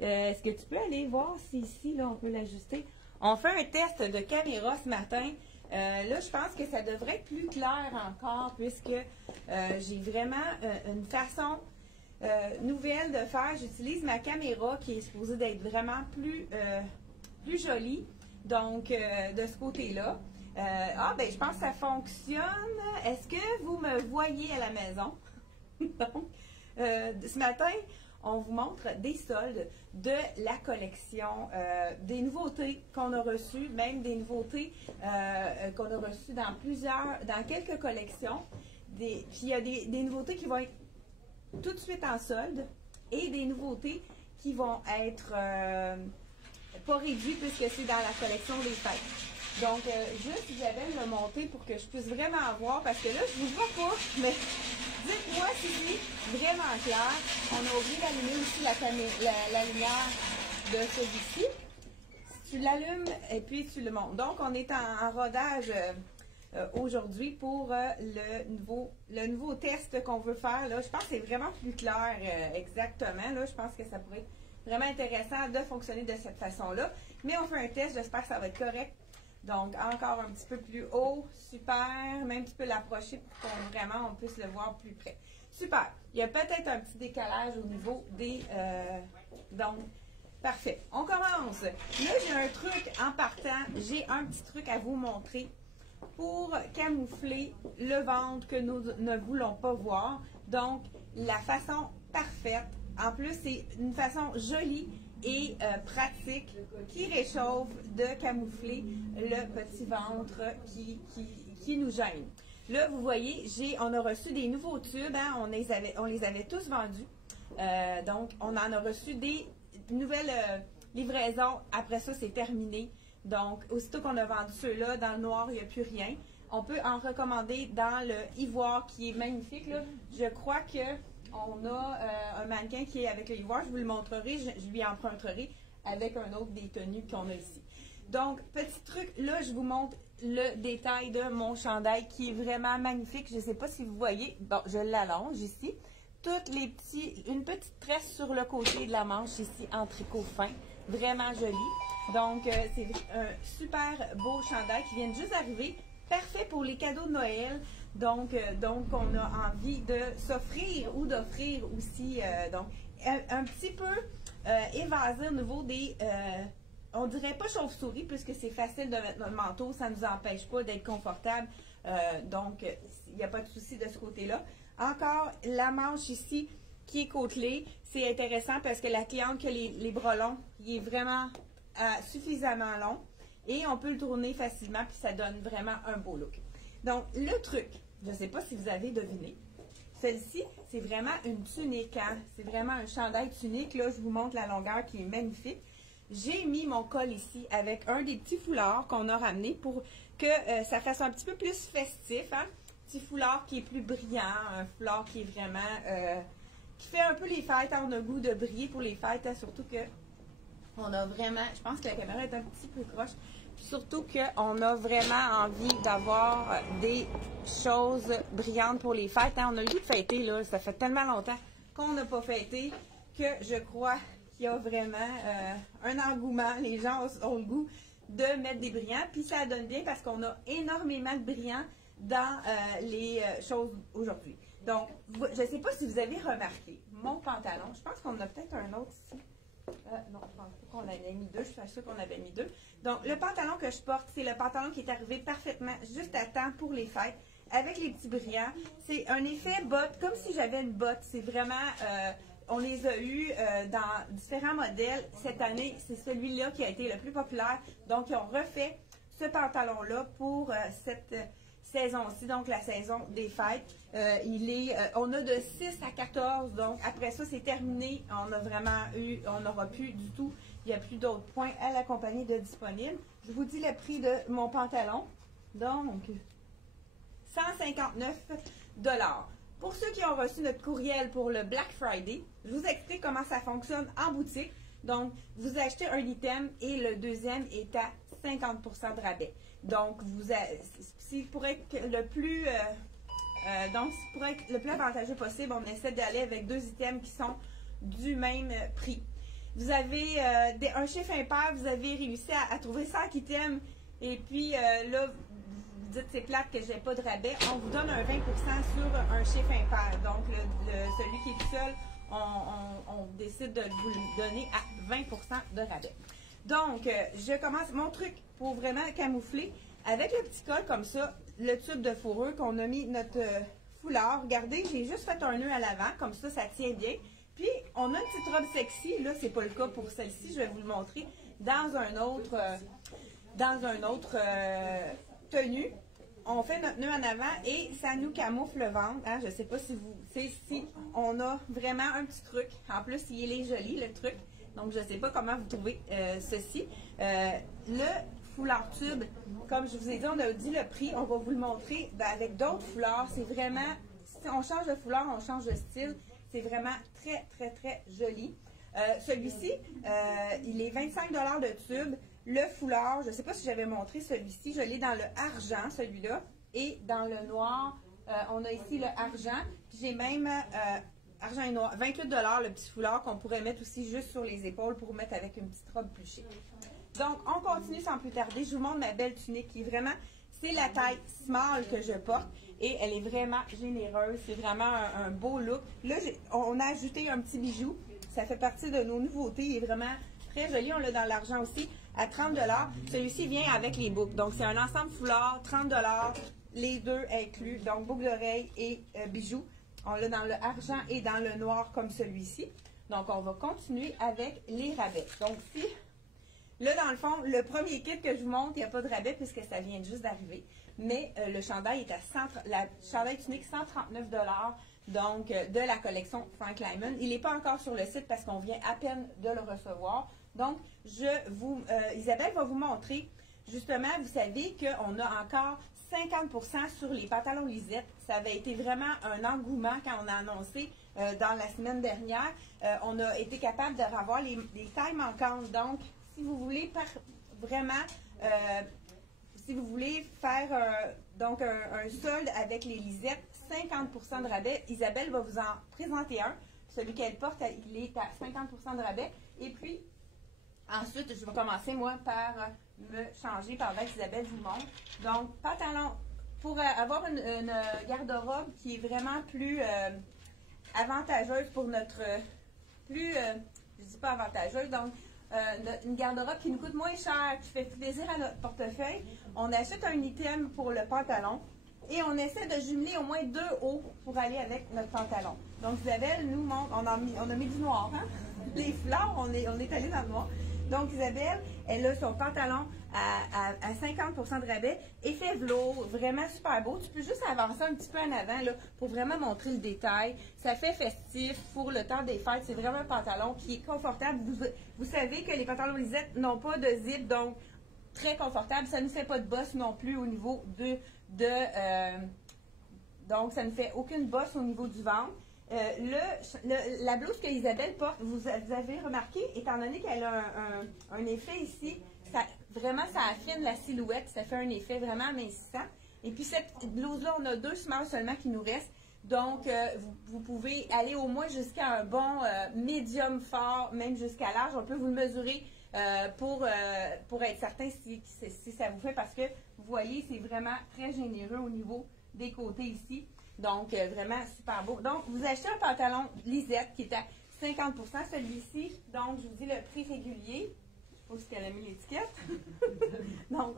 Est-ce que tu peux aller voir si ici, là, on peut l'ajuster? On fait un test de caméra ce matin. Là, je pense que ça devrait être plus clair encore puisque j'ai vraiment une façon nouvelle de faire. J'utilise ma caméra qui est supposée d'être vraiment plus jolie. Donc, de ce côté-là. Ben, je pense que ça fonctionne. Est-ce que vous me voyez à la maison? Donc, ce matin, on vous montre des soldes de la collection, des nouveautés qu'on a reçues, même des nouveautés qu'on a reçues dans quelques collections. Puis il y a des nouveautés qui vont être tout de suite en solde et des nouveautés qui vont être pas réduites puisque c'est dans la collection des fêtes. Donc, juste, Isabelle, me monter pour que je puisse vraiment voir, parce que là, je ne vous vois pas, mais dites-moi si c'est vraiment clair. On a oublié d'allumer aussi la lumière de celui-ci. Si tu l'allumes et puis tu le montes. Donc, on est en rodage aujourd'hui pour le nouveau test qu'on veut faire. Là, je pense que c'est vraiment plus clair exactement. Là, je pense que ça pourrait être vraiment intéressant de fonctionner de cette façon-là. Mais on fait un test, j'espère que ça va être correct. Donc, encore un petit peu plus haut, super, même tu peux l'approcher pour qu'on vraiment on puisse le voir plus près. Super, il y a peut-être un petit décalage au niveau des... donc, parfait. On commence. Là, j'ai un truc en partant, j'ai un petit truc à vous montrer pour camoufler le ventre que nous ne voulons pas voir. Donc, la façon parfaite, en plus, c'est une façon jolie et pratique qui réchauffe de camoufler le petit ventre qui nous gêne. Là, vous voyez, on a reçu des nouveaux tubes, hein, on les avait tous vendus. Donc, on en a reçu des nouvelles livraisons. Après ça, c'est terminé. Donc, aussitôt qu'on a vendu ceux-là, dans le noir, il n'y a plus rien. On peut en recommander dans le ivoire qui est magnifique, là. Je crois que on a un mannequin qui est avec le ivoire, je vous le montrerai, je lui emprunterai avec un autre des tenues qu'on a ici. Donc, petit truc, là, je vous montre le détail de mon chandail qui est vraiment magnifique. Je ne sais pas si vous voyez, bon, je l'allonge ici. Une petite tresse sur le côté de la manche ici en tricot fin, vraiment joli. Donc, c'est un super beau chandail qui vient juste d'arriver, parfait pour les cadeaux de Noël. Donc, on a envie de s'offrir ou d'offrir aussi, donc, un petit peu évasé au niveau des, on dirait pas chauve-souris, puisque c'est facile de mettre notre manteau, ça ne nous empêche pas d'être confortable. Donc, il n'y a pas de souci de ce côté-là. Encore, la manche ici qui est côtelée, c'est intéressant parce que la cliente qui a les bras longs, il est vraiment suffisamment long et on peut le tourner facilement puis ça donne vraiment un beau look. Donc, le truc, je ne sais pas si vous avez deviné, celle-ci, c'est vraiment une tunique, hein? C'est vraiment un chandail tunique. Là, je vous montre la longueur qui est magnifique. J'ai mis mon col ici avec un des petits foulards qu'on a ramené pour que ça fasse un petit peu plus festif, hein? Petit foulard qui est plus brillant, un foulard qui est vraiment, qui fait un peu les fêtes, hein? On a le goût de briller pour les fêtes, hein? Surtout que on a vraiment, je pense que la caméra est un petit peu croche, surtout qu'on a vraiment envie d'avoir des choses brillantes pour les fêtes, hein? On a le goût de fêter, là, ça fait tellement longtemps qu'on n'a pas fêté que je crois qu'il y a vraiment un engouement, les gens ont le goût de mettre des brillants, puis ça donne bien parce qu'on a énormément de brillants dans les choses aujourd'hui. Donc, je ne sais pas si vous avez remarqué, mon pantalon, je pense qu'on en a peut-être un autre ici. Non, je pense pas qu'on avait mis deux, je suis sûre qu'on avait mis deux. Donc, le pantalon que je porte, c'est le pantalon qui est arrivé parfaitement juste à temps pour les fêtes, avec les petits brillants. C'est un effet botte, comme si j'avais une botte. C'est vraiment, on les a eus dans différents modèles. Cette année, c'est celui-là qui a été le plus populaire. Donc, ils ont refait ce pantalon-là pour cette saison-ci, donc la saison des fêtes. On a de 6 à 14, donc après ça, c'est terminé. On a vraiment eu, on n'aura plus du tout, il n'y a plus d'autres points à la compagnie de disponibles. Je vous dis le prix de mon pantalon. Donc, 159 $. Pour ceux qui ont reçu notre courriel pour le Black Friday, je vous explique comment ça fonctionne en boutique. Donc, vous achetez un item et le deuxième est à 50% de rabais. Donc, pour être le plus avantageux possible, on essaie d'aller avec deux items qui sont du même prix. vous avez un chiffre impair, vous avez réussi à trouver 5 items, et puis là, vous dites c'est plate que j'ai pas de rabais, on vous donne un 20% sur un chiffre impair. Donc, celui qui est tout seul, on décide de vous le donner à 20% de rabais. Donc, je commence mon truc pour vraiment camoufler. Avec le petit col comme ça, le tube de fourrure qu'on a mis notre foulard. Regardez, j'ai juste fait un nœud à l'avant, comme ça tient bien. Puis, on a une petite robe sexy. Là, c'est pas le cas pour celle-ci, je vais vous le montrer dans un autre, tenue. On fait notre nœud en avant et ça nous camoufle le ventre. Hein? Je sais pas si vous... si on a vraiment un petit truc. En plus, il est joli, le truc. Donc, je sais pas comment vous trouvez ceci. Le foulard tube, comme je vous ai dit, on a dit le prix. On va vous le montrer avec d'autres foulards. C'est vraiment... Si on change de foulard, on change de style. C'est vraiment très, très, très joli. Celui-ci, il est 25 $ de tube. Le foulard, je ne sais pas si j'avais montré celui-ci, je l'ai dans le argent, celui-là. Et dans le noir, on a ici le argent. Puis j'ai même argent et noir, 28 $ le petit foulard qu'on pourrait mettre aussi juste sur les épaules pour mettre avec une petite robe plus chic. Donc, on continue sans plus tarder. Je vous montre ma belle tunique qui est vraiment... C'est la taille small que je porte et elle est vraiment généreuse. C'est vraiment un beau look. Là, on a ajouté un petit bijou. Ça fait partie de nos nouveautés. Il est vraiment très joli. On l'a dans l'argent aussi à 30 $. Celui-ci vient avec les boucles. Donc, c'est un ensemble foulard, 30 $, les deux inclus. Donc, boucle d'oreille et bijoux. On l'a dans le argent et dans le noir comme celui-ci. Donc, on va continuer avec les rabais. Donc, si... Là, dans le fond, le premier kit que je vous montre, il n'y a pas de rabais puisque ça vient juste d'arriver. Mais le chandail est à la chandail tunique 139 $, donc de la collection Frank Lyman. Il n'est pas encore sur le site parce qu'on vient à peine de le recevoir. Donc, Isabelle va vous montrer, justement, vous savez qu'on a encore 50% sur les pantalons Lisette. Ça avait été vraiment un engouement quand on a annoncé dans la semaine dernière. On a été capable de revoir les tailles manquantes. Donc, si vous voulez si vous voulez faire donc un solde avec les lisettes, 50% de rabais, Isabelle va vous en présenter un. Celui qu'elle porte, il est à 50% de rabais. Et puis, ensuite, je vais commencer, moi, par me changer pendant qu'Isabelle vous montre. Donc, pantalon, pour avoir une garde-robe qui est vraiment plus avantageuse pour notre... je dis pas avantageuse, donc... une garde-robe qui nous coûte moins cher, qui fait plaisir à notre portefeuille. On achète un item pour le pantalon et on essaie de jumeler au moins 2 hauts pour aller avec notre pantalon. Donc Isabelle nous montre, on a mis du noir, hein? Les fleurs, on est allé dans le noir. Donc Isabelle, elle a son pantalon à 50% de rabais, effet velours, vraiment super beau. Tu peux juste avancer un petit peu en avant là, pour vraiment montrer le détail. Ça fait festif pour le temps des fêtes. C'est vraiment un pantalon qui est confortable. Vous savez que les pantalons Lisette n'ont pas de zip, donc très confortable. Ça ne fait pas de bosse non plus au niveau donc ça ne fait aucune bosse au niveau du ventre. La blouse que Isabelle porte, vous avez remarqué, étant donné qu'elle a un effet ici, ça affine la silhouette, ça fait un effet vraiment amincissant. Et puis cette blouse-là, on a 2 smalls seulement qui nous restent. Donc, vous pouvez aller au moins jusqu'à un bon médium fort, même jusqu'à large. On peut vous le mesurer pour être certain si ça vous fait, parce que vous voyez, c'est vraiment très généreux au niveau des côtés ici. Donc, vraiment super beau. Donc, vous achetez un pantalon Lisette qui est à 50%. Celui-ci, donc, je vous dis le prix régulier. Je ne sais pas si elle a mis l'étiquette. Donc,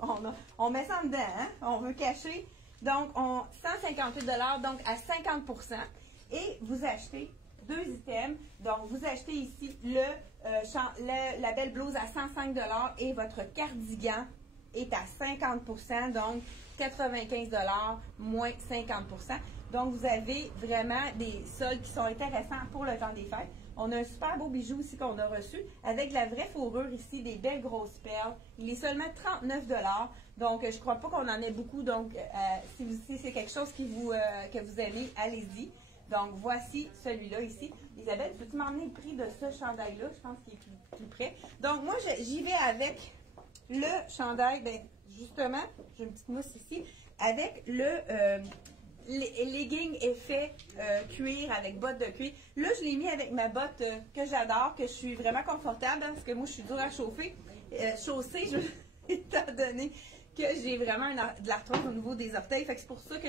on met ça en dedans, hein? On veut cacher. Donc, 158 $, donc à 50%. Et vous achetez 2 items. Donc, vous achetez ici la belle blouse à 105 $ et votre cardigan est à 50%. Donc, 95 $ moins 50%. Donc, vous avez vraiment des soldes qui sont intéressants pour le temps des fêtes. On a un super beau bijou aussi qu'on a reçu avec de la vraie fourrure ici, des belles grosses perles. Il est seulement 39 $. Donc, je ne crois pas qu'on en ait beaucoup. Donc, si c'est quelque chose que vous aimez, allez-y. Donc, voici celui-là ici. Isabelle, peux-tu m'emmener le prix de ce chandail-là? Je pense qu'il est plus près. Donc, moi, j'y vais avec le chandail. Bien, justement, j'ai une petite mousse ici. Avec legging effet cuir avec bottes de cuir. Là, je l'ai mis avec ma botte que j'adore, que je suis vraiment confortable, hein, parce que moi, je suis dure à chauffer. Chausser, étant donné que j'ai vraiment de l'arthrose au niveau des orteils. Fait que c'est pour ça que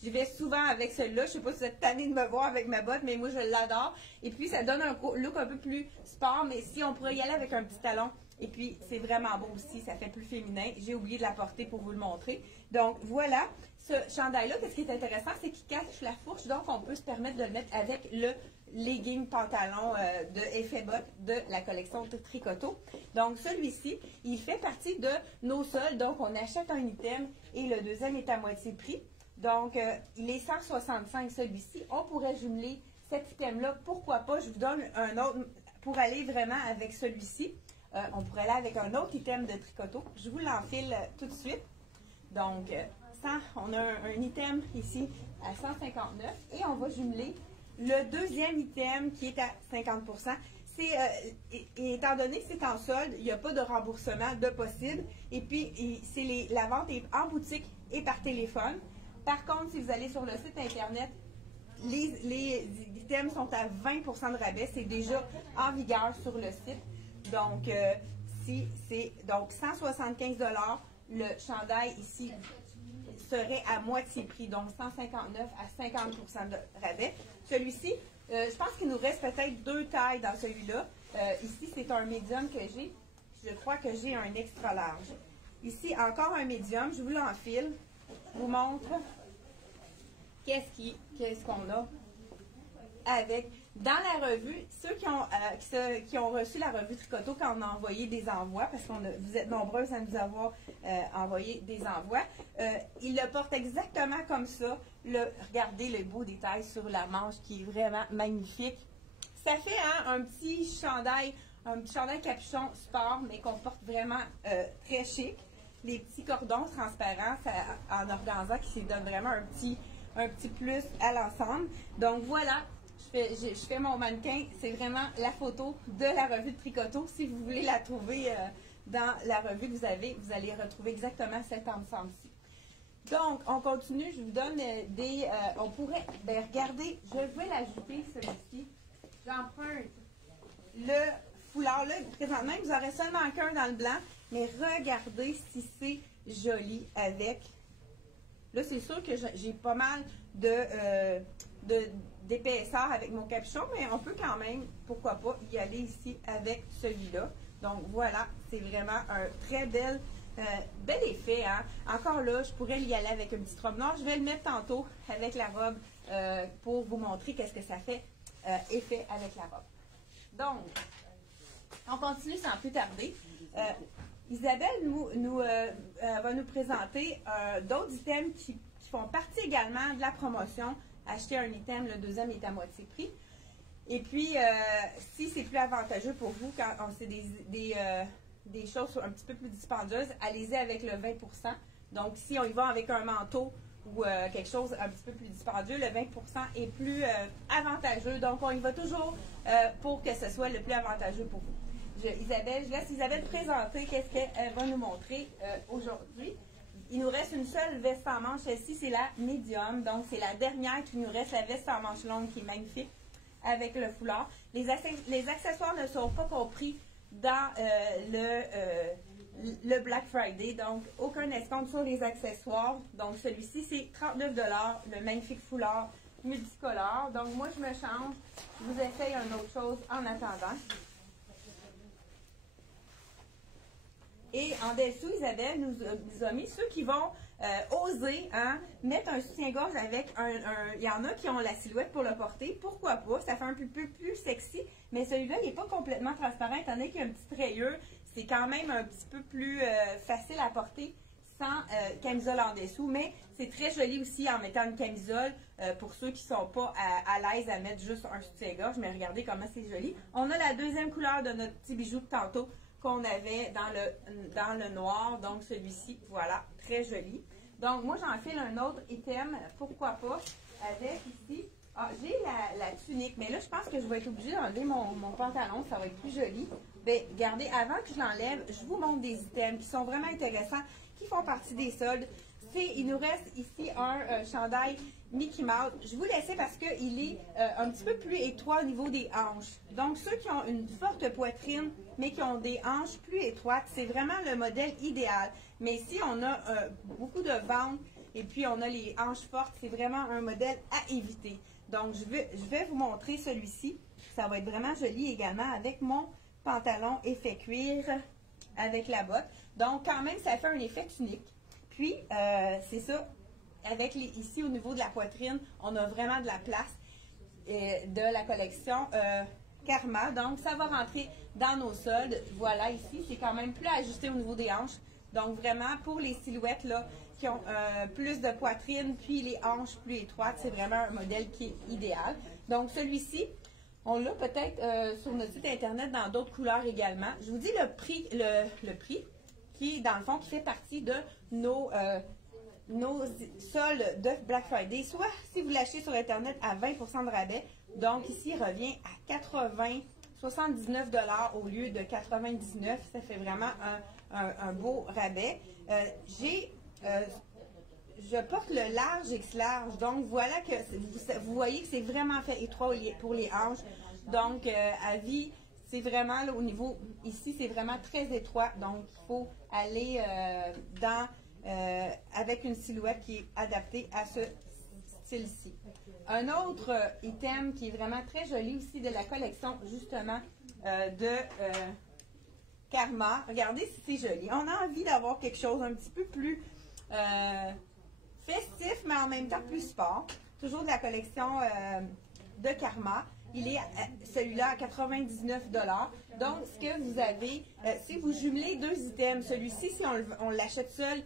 j'y vais souvent avec celui-là. Je sais pas si vous êtes tanné de me voir avec ma botte, mais moi, je l'adore. Et puis, ça donne un look un peu plus sport, mais si on pourrait y aller avec un petit talon. Et puis, c'est vraiment beau aussi, ça fait plus féminin. J'ai oublié de la porter pour vous le montrer. Donc, voilà. Ce chandail-là, ce qui est intéressant, c'est qu'il cache la fourche. Donc, on peut se permettre de le mettre avec le legging pantalon de effet botte de la collection Tricoto. Donc, celui-ci, il fait partie de nos soldes. Donc, on achète un item et le deuxième est à moitié prix. Donc, il est 165 celui-ci. On pourrait jumeler cet item-là. Pourquoi pas? Je vous donne un autre pour aller vraiment avec celui-ci. On pourrait aller avec un autre item de Tricoto. Je vous l'enfile tout de suite. Donc, on a un item ici à 159 et on va jumeler le deuxième item qui est à 50%. Étant donné que c'est en solde, il n'y a pas de remboursement de possible. Et puis, la vente est en boutique et par téléphone. Par contre, si vous allez sur le site Internet, les items sont à 20% de rabais. C'est déjà en vigueur sur le site. Donc, donc 175 $, le chandail ici serait à moitié prix, donc 159 à 50% de rabais. Celui-ci, je pense qu'il nous reste peut-être 2 tailles dans celui-là. Ici, c'est un médium que j'ai. Je crois que j'ai un extra large. Ici, encore un médium. Je vous l'enfile. Je vous montre qu'est-ce qu'on a avec. Dans la revue, ceux qui ont reçu la revue Tricoto quand on a envoyé des envois, parce que vous êtes nombreuses à nous avoir envoyé des envois, ils le portent exactement comme ça. Regardez le beau détail sur la manche qui est vraiment magnifique. Ça fait un petit chandail capuchon sport, mais qu'on porte vraiment très chic. Les petits cordons transparents en organza qui donnent vraiment un petit plus à l'ensemble. Donc voilà. Je fais mon mannequin, c'est vraiment la photo de la revue de Tricoto. Si vous voulez la trouver dans la revue que vous allez retrouver exactement cet ensemble-ci. Donc, on continue, je vous donne on pourrait, regardez, je vais l'ajouter celui-ci. J'emprunte le foulard. Là, présentement, vous aurez seulement qu'un dans le blanc, mais regardez si c'est joli avec. Là, c'est sûr que j'ai pas mal d'épaisseur avec mon capuchon, mais on peut quand même, pourquoi pas, y aller ici avec celui-là. Donc voilà, c'est vraiment un très bel effet. Hein? Encore là, je pourrais y aller avec une petite robe noire. Je vais le mettre tantôt avec la robe pour vous montrer qu'est-ce que ça fait effet avec la robe. Donc, on continue sans plus tarder. Isabelle va nous présenter d'autres items qui font partie également de la promotion. Acheter un item, le deuxième est à moitié prix. Et puis, si c'est plus avantageux pour vous, quand c'est des choses un petit peu plus dispendieuses, allez-y avec le 20%. Donc, si on y va avec un manteau ou quelque chose un petit peu plus dispendieux, le 20% est plus avantageux. Donc, on y va toujours pour que ce soit le plus avantageux pour vous. Je laisse Isabelle présenter qu'est-ce qu'elle va nous montrer aujourd'hui. Il nous reste une seule veste en manche. Celle-ci, c'est la médium. Donc, c'est la dernière qui nous reste, la veste en manche longue qui est magnifique avec le foulard. Les accessoires ne sont pas compris dans le Black Friday. Donc, aucun escompte sur les accessoires. Donc, celui-ci, c'est 39 $. Le magnifique foulard multicolore. Donc, moi, je me change. Je vous essaye une autre chose en attendant. Et en dessous, Isabelle nous a mis ceux qui vont oser mettre un soutien-gorge avec il y en a qui ont la silhouette pour le porter. Pourquoi pas? Ça fait un peu plus sexy. Mais celui-là, il n'est pas complètement transparent. Étant donné qu'il y a une petite rayure, c'est quand même un petit peu plus facile à porter sans camisole en dessous. Mais c'est très joli aussi en mettant une camisole pour ceux qui ne sont pas à l'aise à mettre juste un soutien-gorge. Mais regardez comment c'est joli. On a la deuxième couleur de notre petit bijou de tantôt qu'on avait dans le noir. Donc, celui-ci, voilà, très joli. Donc, moi, j'enfile un autre item, pourquoi pas, avec ici. Ah, j'ai la tunique, mais là, je pense que je vais être obligée d'enlever mon pantalon, ça va être plus joli. Bien, regardez, avant que je l'enlève, je vous montre des items qui sont vraiment intéressants, qui font partie des soldes. Il nous reste ici un chandail Mickey Mouse. Je vous laissais parce qu'il est un petit peu plus étroit au niveau des hanches. Donc, ceux qui ont une forte poitrine, mais qui ont des hanches plus étroites, c'est vraiment le modèle idéal. Mais si on a beaucoup de ventre et puis on a les hanches fortes, c'est vraiment un modèle à éviter. Donc, je vais vous montrer celui-ci. Ça va être vraiment joli également avec mon pantalon effet cuir avec la botte. Donc, quand même, ça fait un effet tunique. Puis, c'est ça, avec ici au niveau de la poitrine, on a vraiment de la place de la collection Karma. Donc, ça va rentrer dans nos soldes. Voilà, ici, c'est quand même plus ajusté au niveau des hanches. Donc, vraiment, pour les silhouettes là, qui ont plus de poitrine, puis les hanches plus étroites, c'est vraiment un modèle qui est idéal. Donc, celui-ci, on l'a peut-être sur notre site Internet dans d'autres couleurs également. Je vous dis le prix, le prix qui, dans le fond, qui fait partie de nos soldes de Black Friday. Soit si vous l'achetez sur Internet à 20% de rabais. Donc, ici, il revient à 79 $ au lieu de 99. Ça fait vraiment un beau rabais. Je porte le large X large, donc voilà que vous voyez que c'est vraiment fait étroit pour les hanches. Donc, avis, c'est vraiment là, au niveau, ici, c'est vraiment très étroit. Donc, il faut aller avec une silhouette qui est adaptée à ce style-ci. Un autre item qui est vraiment très joli aussi de la collection, justement, de Karma. Regardez si c'est joli. On a envie d'avoir quelque chose un petit peu plus festif, mais en même temps plus sport. Toujours de la collection de Karma. Il est celui-là à 99 $. Donc, ce que vous avez, si vous jumelez deux items, celui-ci, si on l'achète seul,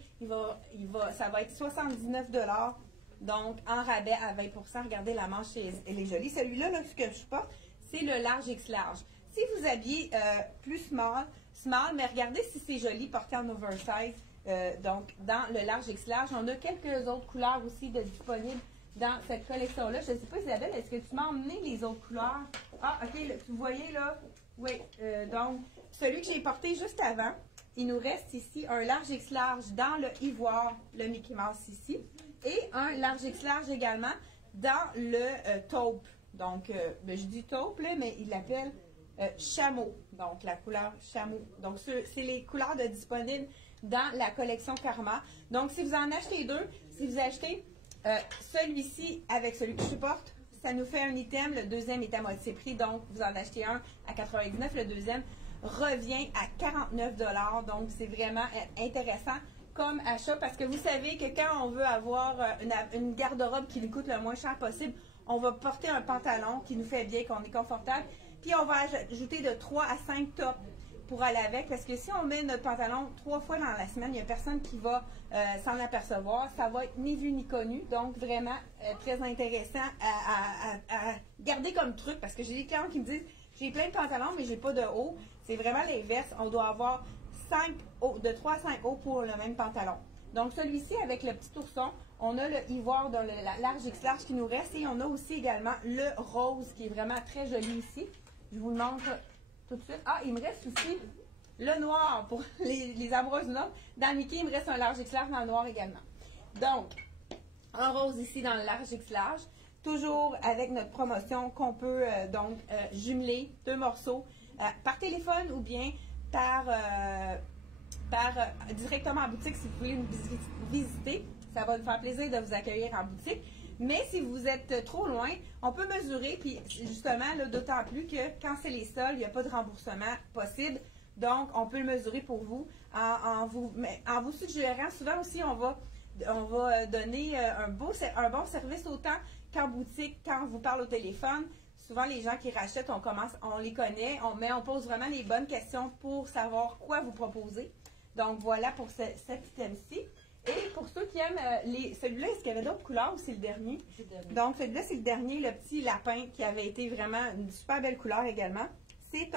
ça va être 79 $. Donc, en rabais à 20%. Regardez, la manche, elle est jolie. Celui-là, là, ce que je porte, c'est le large X large. Si vous habillez plus small, mais regardez si c'est joli porté en oversize. Donc, dans le large X large, on a quelques autres couleurs aussi de disponibles dans cette collection-là. Je ne sais pas, Isabelle, est-ce que tu m'as emmené les autres couleurs? Ah, OK, là, vous voyez là? Oui. Donc, celui que j'ai porté juste avant, il nous reste ici un large X large dans le ivoire, le Mickey Mouse ici, et un large X large également dans le taupe. Donc, je dis taupe, là, mais il l'appelle chameau. Donc, la couleur chameau. Donc, c'est les couleurs disponibles dans la collection Karma. Donc, si vous en achetez deux, si vous achetez celui-ci avec celui que je porte, ça nous fait un item. Le deuxième est à moitié prix. Donc, vous en achetez un à 99. Le deuxième revient à 49 $. Donc, c'est vraiment intéressant comme achat parce que vous savez que quand on veut avoir une garde-robe qui nous coûte le moins cher possible, on va porter un pantalon qui nous fait bien, qu'on est confortable. Puis, on va ajouter de 3 à 5 tops pour aller avec, parce que si on met notre pantalon 3 fois dans la semaine, il n'y a personne qui va s'en apercevoir. Ça va être ni vu ni connu. Donc, vraiment très intéressant à garder comme truc, parce que j'ai des clients qui me disent, j'ai plein de pantalons, mais j'ai pas de haut. C'est vraiment l'inverse. On doit avoir 5 hauts, de 3 à 5 hauts pour le même pantalon. Donc, celui-ci, avec le petit ourson, on a le ivoire dans le large X large qui nous reste, et on a aussi également le rose, qui est vraiment très joli ici. Je vous le montre tout de suite. Ah, il me reste aussi le noir pour les amoureuses du noir. Dans Mickey, il me reste un large X large dans le noir également. Donc, un rose ici dans le large X large. Toujours avec notre promotion qu'on peut jumeler deux morceaux par téléphone ou bien directement en boutique si vous voulez nous visiter. Ça va nous faire plaisir de vous accueillir en boutique. Mais si vous êtes trop loin, on peut mesurer, puis justement, d'autant plus que quand c'est les soldes, il n'y a pas de remboursement possible. Donc, on peut le mesurer pour vous en vous suggérant. Souvent aussi, on va donner un bon service autant qu'en boutique, quand on vous parle au téléphone. Souvent, les gens qui rachètent, on les connaît, on pose vraiment les bonnes questions pour savoir quoi vous proposer. Donc, voilà pour cet item-ci. Et pour ceux qui aiment celui-là, est-ce qu'il y avait d'autres couleurs ou c'est le dernier? Donc, celui-là, c'est le dernier, le petit lapin qui avait été vraiment une super belle couleur également. C'est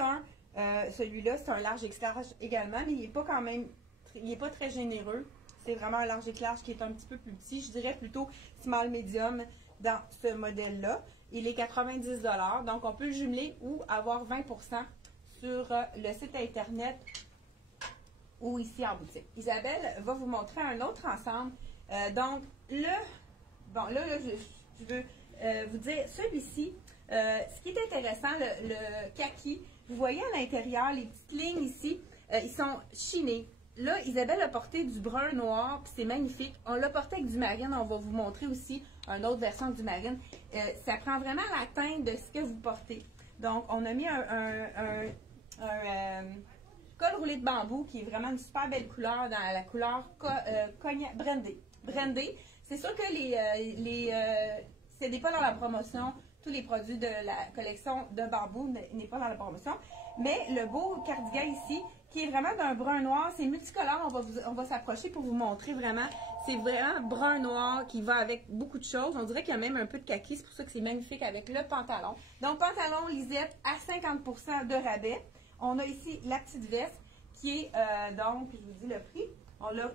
celui-là, c'est un large X large également, mais il n'est pas quand même, il n'est pas très généreux. C'est vraiment un large X large qui est un petit peu plus petit. Je dirais plutôt small medium dans ce modèle-là. Il est 90 $. Donc, on peut le jumeler ou avoir 20% sur le site Internet ou ici en boutique. Isabelle va vous montrer un autre ensemble. Donc, là, je veux vous dire, celui-ci, ce qui est intéressant, le kaki, vous voyez à l'intérieur, les petites lignes ici, ils sont chinés. Là, Isabelle a porté du brun noir, puis c'est magnifique. On l'a porté avec du marine. On va vous montrer aussi une autre version du marine. Ça prend vraiment la teinte de ce que vous portez. Donc, on a mis un col roulé de bambou qui est vraiment une super belle couleur dans la couleur cognac brandy. Brandy. C'est sûr que ce n'est pas dans la promotion. Tous les produits de la collection de bambou n'est pas dans la promotion. Mais le beau cardigan ici, qui est vraiment d'un brun noir, c'est multicolore, on va s'approcher pour vous montrer vraiment. C'est vraiment brun noir qui va avec beaucoup de choses. On dirait qu'il y a même un peu de kaki, c'est pour ça que c'est magnifique avec le pantalon. Donc, pantalon lisette à 50% de rabais. On a ici la petite veste qui est, donc, je vous dis le prix. On l'a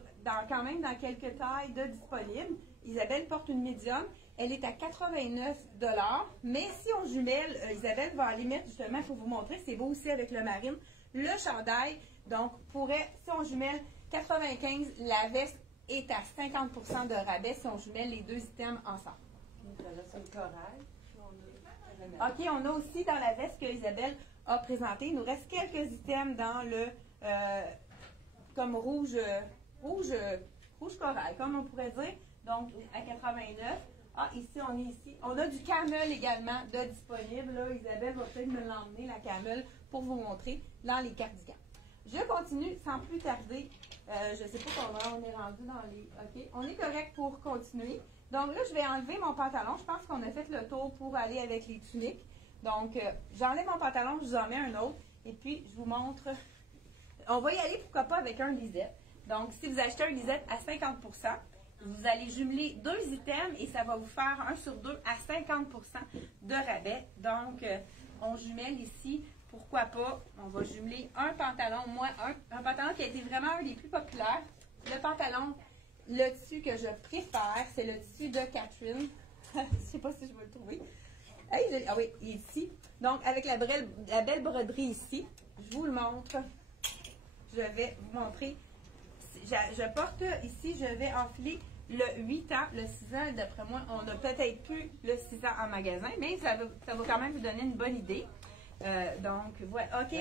quand même dans quelques tailles de disponibles. Isabelle porte une médium. Elle est à 89 $. Mais si on jumelle, Isabelle va aller mettre justement pour vous montrer, c'est beau aussi avec le marine, le chandail. Donc, si on jumelle 95, la veste est à 50% de rabais si on jumelle les deux items ensemble. OK, on a aussi dans la veste que Isabelle a présentée, il nous reste quelques items dans le comme rouge corail, comme on pourrait dire. Donc, à 89. Ah, ici, on a du camel également de disponible. Là, Isabelle va peut-être me l'emmener, la camel, pour vous montrer dans les cardigans. Je continue sans plus tarder. Je ne sais pas comment on est rendu dans les... OK, on est correct pour continuer. Donc là, je vais enlever mon pantalon. Je pense qu'on a fait le tour pour aller avec les tuniques. Donc, j'enlève mon pantalon, je vous en mets un autre. Et puis, je vous montre... On va y aller, pourquoi pas, avec un lisette. Donc, si vous achetez un lisette à 50%, vous allez jumeler deux items et ça va vous faire 1 sur 2 à 50% de rabais. Donc, on jumelle ici. Pourquoi pas? On va jumeler un pantalon, un pantalon qui a été vraiment un des plus populaires. Le pantalon, le tissu que je préfère, c'est le tissu de Catherine. Je ne sais pas si je vais le trouver. Hey, ah oui, il est ici. Donc, avec la belle broderie ici, je vous le montre. Je vais vous montrer. Je porte ici, je vais enfiler le 8 ans, le 6 ans. D'après moi, on a peut-être plus le 6 ans en magasin, mais ça va quand même vous donner une bonne idée. Donc, voilà. OK,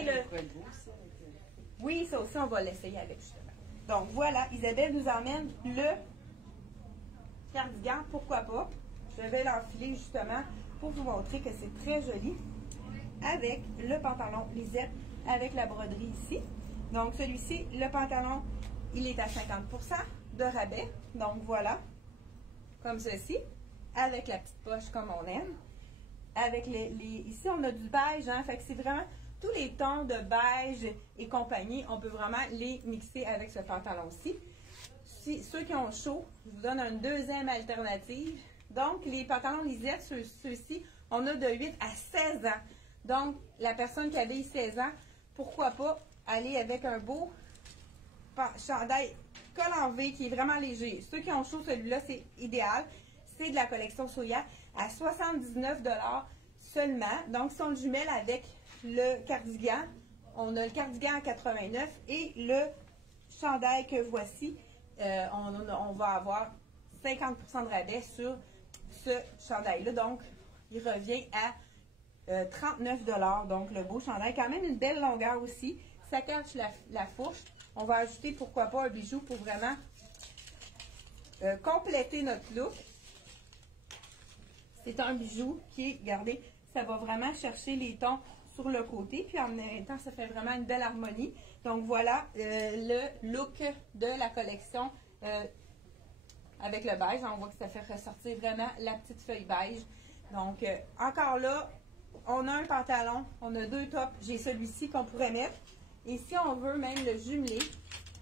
oui, ça aussi, on va l'essayer avec justement. Donc, voilà, Isabelle nous emmène le cardigan, pourquoi pas. Je vais l'enfiler justement pour vous montrer que c'est très joli avec le pantalon lisette avec la broderie ici. Donc, celui-ci, le pantalon, il est à 50% de rabais. Donc, voilà, comme ceci, avec la petite poche comme on aime. Avec ici, on a du beige, hein, fait que c'est vraiment tous les tons de beige et compagnie, on peut vraiment les mixer avec ce pantalon-ci. Ceux qui ont chaud, je vous donne une deuxième alternative. Donc, les pantalons lisettes, ceux-ci, on a de 8 à 16 ans. Donc, la personne qui avait 16 ans, pourquoi pas aller avec un beau chandail col en V qui est vraiment léger. Ceux qui ont chaud, celui-là, c'est idéal. C'est de la collection Soya à 79 $ seulement. Donc, si on le jumelle avec le cardigan, on a le cardigan à 89 et le chandail que voici, on va avoir 50% de rabais sur ce chandail-là. Donc, il revient à 39 $. Donc, le beau chandail. Quand même une belle longueur aussi. Ça cache la fourche. On va ajouter, pourquoi pas, un bijou pour vraiment compléter notre look. C'est un bijou qui est, regardez, ça va vraiment chercher les tons sur le côté. Puis en même temps, ça fait vraiment une belle harmonie. Donc, voilà le look de la collection avec le beige. On voit que ça fait ressortir vraiment la petite feuille beige. Donc, encore là, on a un pantalon, on a deux tops. J'ai celui-ci qu'on pourrait mettre. Et si on veut même le jumeler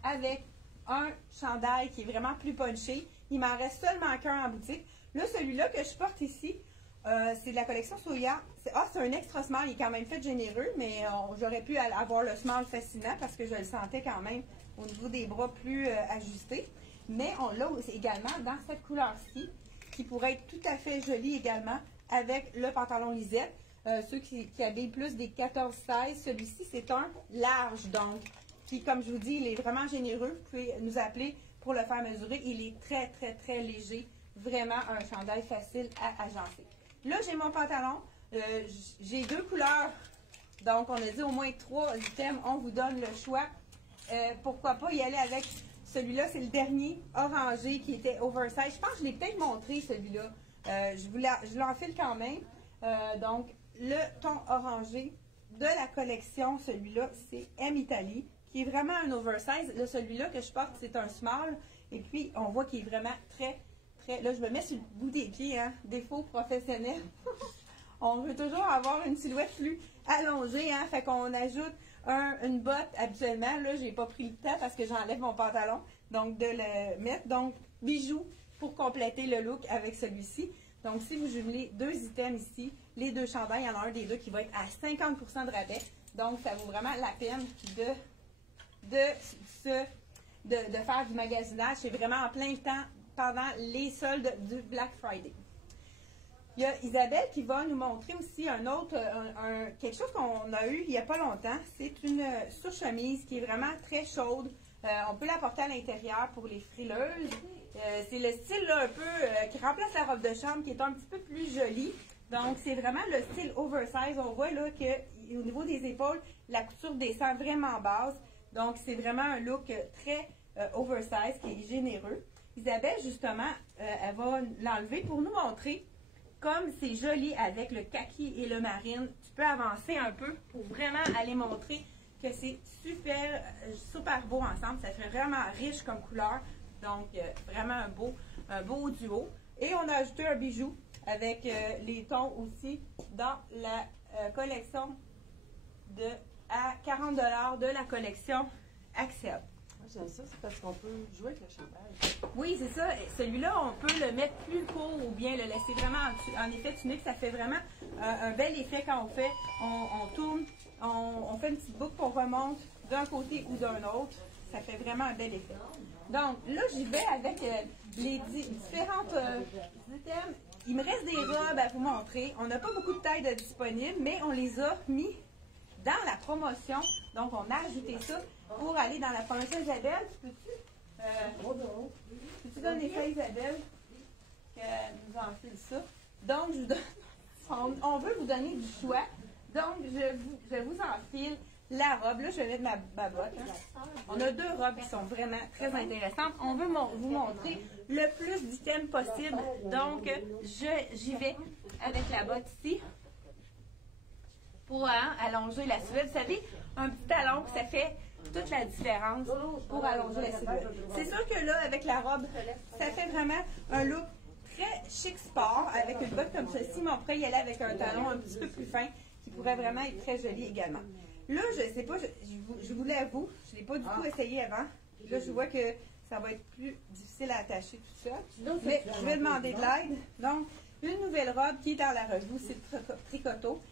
avec un chandail qui est vraiment plus punché, il m'en reste seulement qu'un en boutique. Là, celui-là que je porte ici, c'est de la collection Soya. C'est un extra small, il est quand même fait généreux, mais j'aurais pu avoir le small fascinant parce que je le sentais quand même au niveau des bras plus ajustés. Mais on l'a également dans cette couleur-ci, qui pourrait être tout à fait jolie également avec le pantalon lisette. Ceux qui habillent plus des 14-16, celui-ci, c'est un large, donc, qui, comme je vous dis, il est vraiment généreux. Vous pouvez nous appeler pour le faire mesurer. Il est très, très, très léger. vraiment un chandail facile à agencer. Là, j'ai mon pantalon. J'ai 2 couleurs. Donc, on a dit au moins 3 items. On vous donne le choix. Pourquoi pas y aller avec celui-là. C'est le dernier orangé qui était oversize. Je pense que je l'ai peut-être montré, celui-là. Je l'enfile quand même. Donc, le ton orangé de la collection, celui-là, c'est M Italie, qui est vraiment un oversize. Là, celui-là que je porte, c'est un small. Et puis, on voit qu'il est vraiment très, très... Là, je me mets sur le bout des pieds, hein, défaut professionnel. On veut toujours avoir une silhouette plus allongée, hein, fait qu'on ajoute une botte habituellement. Là, j'ai pas pris le temps parce que j'enlève mon pantalon, donc de le mettre. Donc, bijoux pour compléter le look avec celui-ci. Donc, si vous jumelez 2 items ici, les 2 chandails, il y en a un des 2 qui va être à 50% de rabais. Donc, ça vaut vraiment la peine de faire du magasinage. C'est vraiment en plein temps pendant les soldes du Black Friday. Il y a Isabelle qui va nous montrer aussi quelque chose qu'on a eu il n'y a pas longtemps. C'est une surchemise qui est vraiment très chaude. On peut la porter à l'intérieur pour les frileuses. C'est le style là, un peu qui remplace la robe de chambre, qui est un petit peu plus jolie. Donc, c'est vraiment le style oversize. On voit là qu'au niveau des épaules, la couture descend vraiment basse. Donc, c'est vraiment un look très oversize qui est généreux. Isabelle, justement, elle va l'enlever pour nous montrer. Comme c'est joli avec le kaki et le marine, tu peux avancer un peu pour vraiment aller montrer que c'est super, super beau ensemble. Ça fait vraiment riche comme couleur. Donc, vraiment un beau duo. Et on a ajouté un bijou avec les tons aussi dans la collection à 40 $ de la collection Axel. J'aime ça, c'est parce qu'on peut jouer avec le chandail. Oui, c'est ça. Celui-là, on peut le mettre plus court ou bien le laisser vraiment en effet tunique. Ça fait vraiment un bel effet quand on tourne, on fait une petite boucle, on remonte d'un côté ou d'un autre. Ça fait vraiment un bel effet. Donc, là, j'y vais avec les différentes items. Il me reste des robes à vous montrer. On n'a pas beaucoup de tailles disponibles, mais on les a mis dans la promotion. Donc, on a ajouté ça pour aller dans la promotion. Isabelle, peux-tu donner ça à Isabelle? Qu'elle nous enfile ça. Donc, on veut vous donner du choix. Donc, je vous enfile la robe. Là, je vais mettre ma botte. Hein. On a 2 robes qui sont vraiment très intéressantes. On veut vous montrer le plus d'items possible. Donc, j'y vais avec la botte ici pour allonger la silhouette. Vous savez, un petit talon, ça fait toute la différence pour allonger la silhouette. C'est sûr que là, avec la robe, ça fait vraiment un look très chic sport avec une botte comme ceci, mais on pourrait y aller avec un talon un petit peu plus fin qui pourrait vraiment être très joli également. Là, je ne sais pas, je vous l'avoue, je ne l'ai pas du tout essayé avant. Là, je vois que ça va être plus difficile à attacher tout ça. Mais je vais demander de l'aide. Donc, une nouvelle robe qui est dans la revue, c'est Tricoto,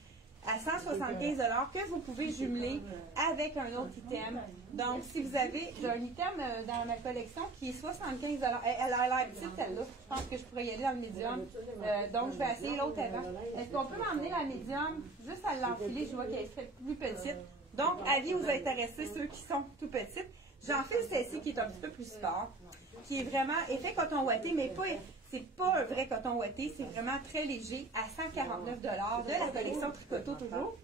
à 175 $ que vous pouvez jumeler avec un autre item. Donc, si vous avez, j'ai un item dans ma collection qui est 75 $. Elle a l'air petite, celle-là. Je pense que je pourrais y aller dans le médium. Donc, je vais essayer l'autre avant. Est-ce qu'on peut m'emmener la médium juste à l'enfiler? Je vois qu'elle serait plus petite. Donc, avis vous intéresser, ceux qui sont tout petites. J'enfile celle-ci qui est un petit peu plus sport, qui est vraiment effet coton ouaté, mais c'est pas un vrai coton ouaté, c'est vraiment très léger, à 149 $ de la collection Tricoto toujours.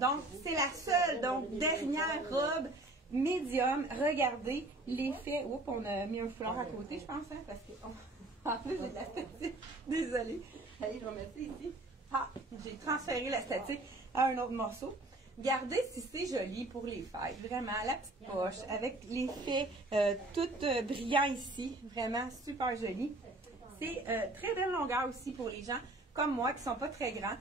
Donc, c'est la seule, dernière robe médium. Regardez l'effet. Oups, on a mis un foulard à côté, je pense, hein, parce que en plus, j'ai de la statique. Désolée. Allez, je vais mettre ça ici. Ah, j'ai transféré la statique à un autre morceau. Regardez si c'est joli pour les fêtes. Vraiment, la petite poche avec l'effet tout brillant ici. Vraiment super joli. C'est très belle longueur aussi pour les gens comme moi qui ne sont pas très grands.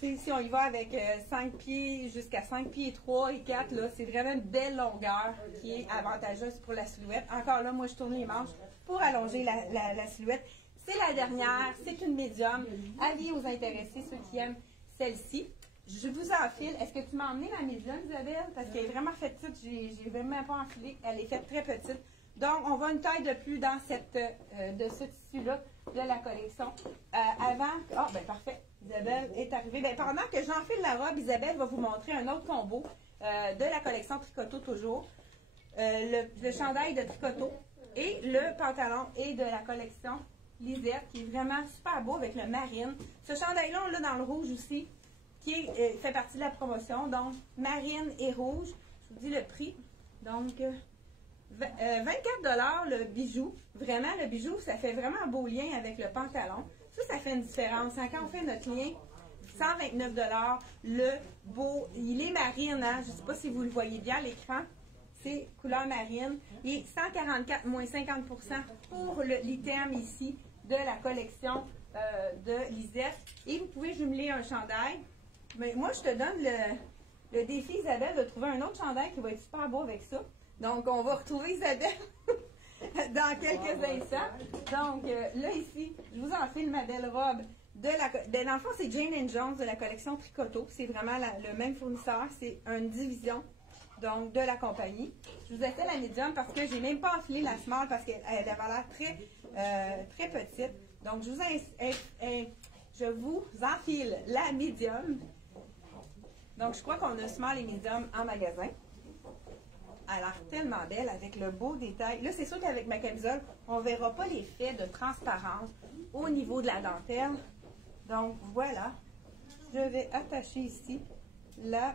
Si on y va avec 5 pieds jusqu'à 5 pieds 3 et 4, c'est vraiment une belle longueur qui est avantageuse pour la silhouette. Encore là, moi je tourne les manches pour allonger la silhouette. C'est la dernière, c'est une médium. Avis aux intéressés, ceux qui aiment celle-ci. Je vous enfile. Est-ce que tu m'as emmené la médium, Isabelle? Parce qu'elle est vraiment faite petite. J'ai vraiment pas enfilé. Elle est faite très petite. Donc, on va une taille de plus dans de ce tissu-là de la collection. Avant... Ah, ben parfait. Isabelle est arrivée. Ben, pendant que j'enfile la robe, Isabelle va vous montrer un autre combo de la collection Tricoto toujours. Le chandail de Tricoto et le pantalon est de la collection Lisette, qui est vraiment super beau avec le marine. Ce chandail-là, on l'a dans le rouge aussi, qui fait partie de la promotion. Donc, marine et rouge. Je vous dis le prix. Donc, 24 $ le bijou. Vraiment, le bijou, ça fait vraiment un beau lien avec le pantalon. Ça fait une différence. Quand on fait notre lien, 129 $, le beau, il est marine, hein? Je ne sais pas si vous le voyez bien à l'écran. C'est couleur marine. Et 144 moins 50 % pour l'item ici de la collection de Lisette. Et vous pouvez jumeler un chandail. Mais moi, je te donne le défi, Isabelle, de trouver un autre chandail qui va être super beau avec ça. Donc, on va retrouver Isabelle dans quelques instants. Donc, là, ici, je vous enfile ma belle robe dans le fond, c'est Jane & Jones de la collection Tricoto. C'est vraiment le même fournisseur. C'est une division donc de la compagnie. Je vous ai fait la médium parce que j'ai même pas enfilé la small parce qu'elle avait l'air très petite. Donc, je vous enfile la médium. Donc, je crois qu'on a small et médium en magasin. Elle a l'air tellement belle avec le beau détail. Là, c'est sûr qu'avec ma camisole, on ne verra pas l'effet de transparence au niveau de la dentelle. Donc, voilà. Je vais attacher ici là.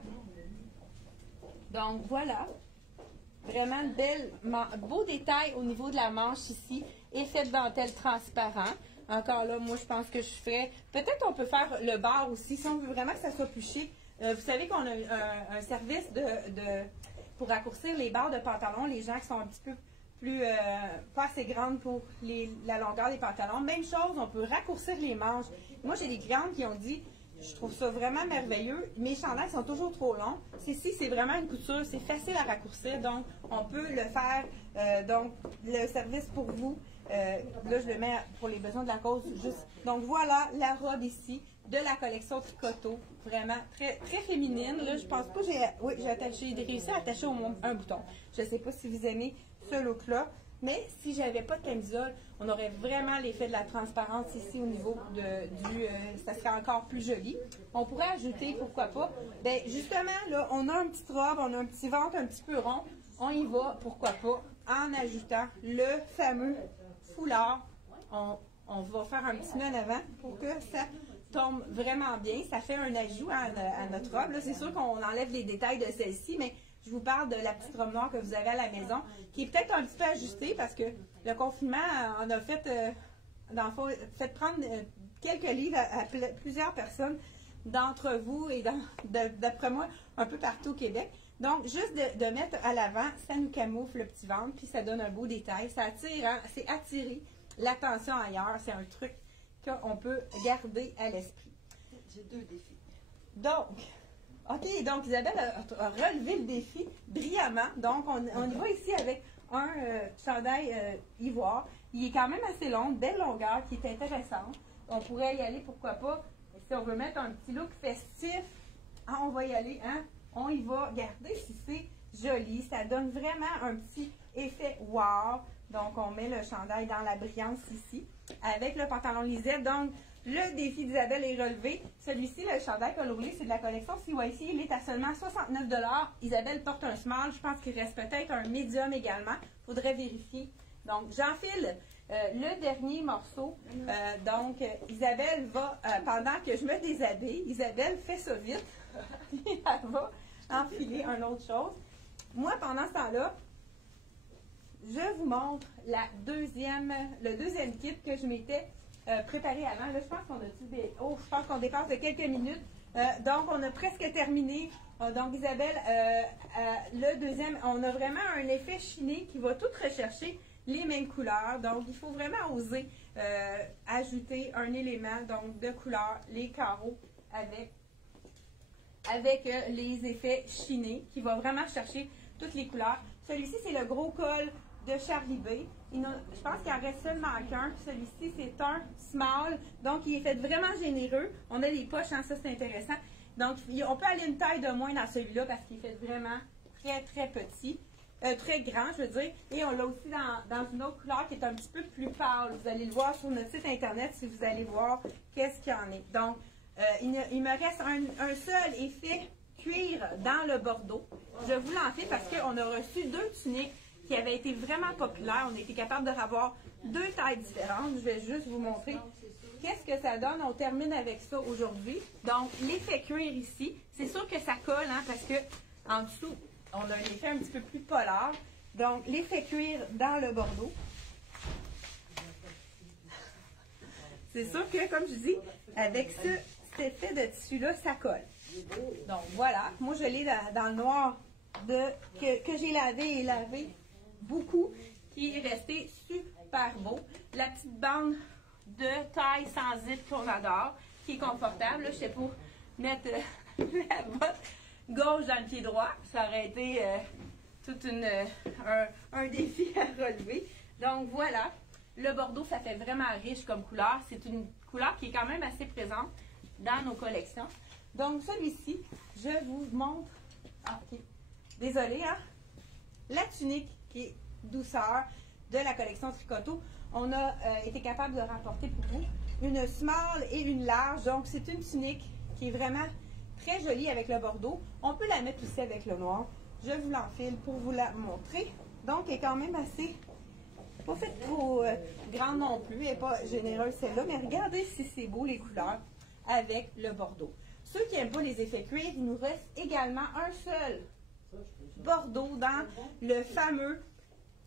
Donc, voilà. Vraiment beau détail au niveau de la manche ici. Effet de dentelle transparent. Encore là, moi, je pense que je ferais... Peut-être on peut faire le bord aussi, si on veut vraiment que ça soit plus chic. Vous savez qu'on a un service pour raccourcir les barres de pantalon, les gens qui sont un petit peu plus, pas assez grandes pour la longueur des pantalons. Même chose, on peut raccourcir les manches. Moi, j'ai des clientes qui ont dit, je trouve ça vraiment merveilleux, mes chandails sont toujours trop longs. C'est vraiment une couture, c'est facile à raccourcir, donc on peut le faire, donc le service pour vous. Là, je le mets pour les besoins de la cause. Donc, voilà la robe ici de la collection Tricoto. Vraiment très, très féminine. Là, je pense pas que j'ai réussi à attacher au moins un bouton. Je ne sais pas si vous aimez ce look-là. Mais si j'avais pas de camisole, on aurait vraiment l'effet de la transparence ici au niveau ça serait encore plus joli. On pourrait ajouter, pourquoi pas, ben justement, là, on a une petite robe, on a un petit ventre un petit peu rond. On y va, pourquoi pas, en ajoutant le fameux foulard. On va faire un petit nœud en avant pour que ça tombe vraiment bien. Ça fait un ajout à notre robe. Là, c'est sûr qu'on enlève les détails de celle-ci, mais je vous parle de la petite robe noire que vous avez à la maison, qui est peut-être un petit peu ajustée parce que le confinement en a fait, fait prendre quelques livres à plusieurs personnes d'entre vous et d'après moi, un peu partout au Québec. Donc, juste de mettre à l'avant, ça nous camoufle le petit ventre, puis ça donne un beau détail. Ça attire, hein, c'est attirer l'attention ailleurs. C'est un truc qu'on peut garder à l'esprit. J'ai 2 défis. Donc, OK, donc Isabelle a relevé le défi brillamment. Donc, on y va ici avec un chandail ivoire. Il est quand même assez long, belle longueur, qui est intéressante. On pourrait y aller, pourquoi pas, si on veut mettre un petit look festif, hein, on va y aller, hein? On y va. Regardez si c'est joli. Ça donne vraiment un petit effet wow. Donc, on met le chandail dans la brillance ici, avec le pantalon Lisette. Donc, le défi d'Isabelle est relevé. Celui-ci, le chandail qu'on a roulé, c'est de la collection CYC. Il est à seulement 69 $. Isabelle porte un small. Je pense qu'il reste peut-être un medium également. Il faudrait vérifier. Donc, j'enfile le dernier morceau. Donc, Isabelle va, pendant que je me déshabille, Isabelle fait ça vite. Elle va enfiler une autre chose. Moi, pendant ce temps-là, je vous montre le deuxième kit que je m'étais préparé avant. Là, je pense qu'on je pense qu'on dépasse de quelques minutes. Donc, on a presque terminé. Donc, Isabelle, le deuxième, on a vraiment un effet chiné qui va tout rechercher les mêmes couleurs. Donc, il faut vraiment oser ajouter un élément donc de couleur, les carreaux avec les effets chinés qui va vraiment chercher toutes les couleurs. Celui-ci, c'est le gros col de Charlie B. Je pense qu'il en reste seulement qu'un. Celui-ci, c'est un small. Donc, il est fait vraiment généreux. On a les poches, hein, ça c'est intéressant. Donc, on peut aller une taille de moins dans celui-là parce qu'il est fait vraiment très, très petit. Très grand, je veux dire. Et on l'a aussi dans une autre couleur qui est un petit peu plus pâle. Vous allez le voir sur notre site internet si vous allez voir qu'est-ce qu'il y en est. Donc, il me reste un seul effet cuir dans le bordeaux. Je vous l'en fais parce qu'on a reçu 2 tuniques qui avait été vraiment populaire. On a été capable de avoir 2 tailles différentes. Je vais juste vous montrer qu'est-ce que ça donne. On termine avec ça aujourd'hui. Donc, l'effet cuir ici, c'est sûr que ça colle, hein, parce que en dessous, on a un effet un petit peu plus polaire. Donc, l'effet cuir dans le bordeaux. C'est sûr que, comme je dis, avec cet effet de tissu-là, ça colle. Donc, voilà. Moi, je l'ai dans le noir que j'ai lavé et lavé beaucoup, qui est resté super beau. La petite bande de taille sans zip qu'on adore, qui est confortable. Là, je sais pour mettre la botte gauche dans le pied droit. Ça aurait été tout un défi à relever. Donc, voilà. Le bordeaux, ça fait vraiment riche comme couleur. C'est une couleur qui est quand même assez présente dans nos collections. Donc, celui-ci, je vous montre... Ah, ok. Désolée, hein? La tunique qui est douceur de la collection Tricoto. On a été capable de rapporter pour vous une small et une large. Donc, c'est une tunique qui est vraiment très jolie avec le bordeaux. On peut la mettre aussi avec le noir. Je vous l'enfile pour vous la montrer. Donc, elle est quand même assez... pas faite trop grande non plus. Elle n'est pas généreuse celle-là. Mais regardez si c'est beau les couleurs avec le bordeaux. Ceux qui n'aiment pas les effets cuir, il nous reste également un seul bordeaux dans le fameux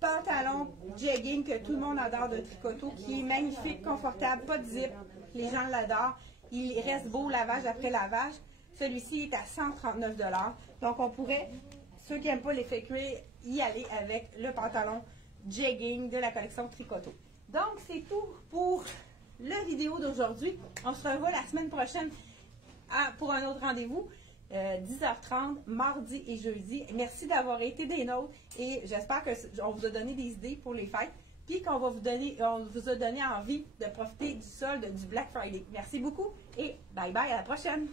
pantalon jegging que tout le monde adore de Tricoto, qui est magnifique, confortable, pas de zip. Les gens l'adorent. Il reste beau lavage après lavage. Celui-ci est à 139 $. Donc, on pourrait, ceux qui n'aiment pas l'effet cuir, y aller avec le pantalon jegging de la collection Tricoto. Donc, c'est tout pour la vidéo d'aujourd'hui. On se revoit la semaine prochaine pour un autre rendez-vous. 10h30, mardi et jeudi. Merci d'avoir été des nôtres et j'espère qu'on vous a donné des idées pour les fêtes puis on vous a donné envie de profiter du solde du Black Friday. Merci beaucoup et bye bye, à la prochaine!